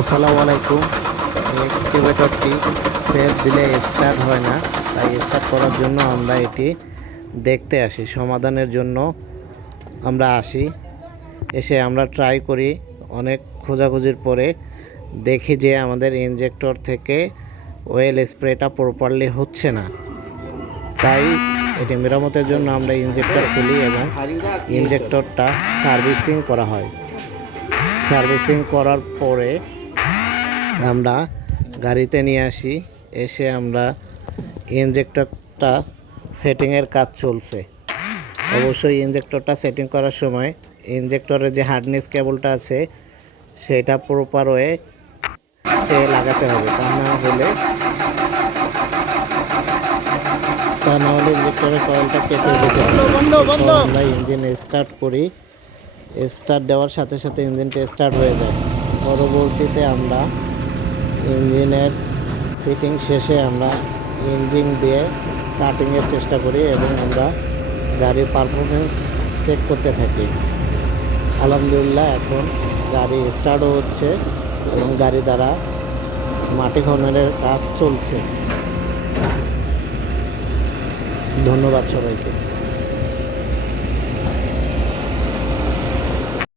আসসালামু আলাইকুম। এক্সকাভেটরটি সেফ দিলে স্টার্ট হয় না, তাই স্টার্ট করার জন্য আমরা এটি দেখতে আসি, সমাধানের জন্য আমরা আসি। এসে আমরা ট্রাই করি, অনেক খোঁজাখুঁজির পরে দেখি যে আমাদের ইনজেক্টর থেকে অয়েল স্প্রেটা প্রপারলি হচ্ছে না। তাই এটি মেরামতের জন্য আমরা ইনজেক্টর খুলি এবং ইনজেক্টরটা সার্ভিসিং করা হয়। সার্ভিসিং করার পরে আমরা গাড়িতে নিয়ে আসি। এসে আমরা ইনজেক্টরটা সেটিংয়ের কাজ চলছে। অবশ্যই ইনজেক্টরটা সেটিং করার সময় ইনজেক্টরের যে হার্ডনেস কেবলটা আছে সেটা প্রপার ওয়ে লাগাতে হবে, তা না হলে ইনজেক্টরের কয়েলটা কেটে যেতে পারে। আমরা ইঞ্জিন স্টার্ট করি, স্টার্ট দেওয়ার সাথে সাথে ইঞ্জিনটা স্টার্ট হয়ে যায়। পরবর্তীতে আমরা ইঞ্জিনের ফিটিং শেষে আমরা ইঞ্জিন দিয়ে কাটিংয়ের চেষ্টা করি এবং আমরা গাড়ির পারফরমেন্স চেক করতে থাকি। আলহামদুলিল্লাহ, এখন গাড়ি স্টার্টও হচ্ছে এবং গাড়ি দ্বারা মাটি খননের কাজ চলছে। ধন্যবাদ সবাইকে।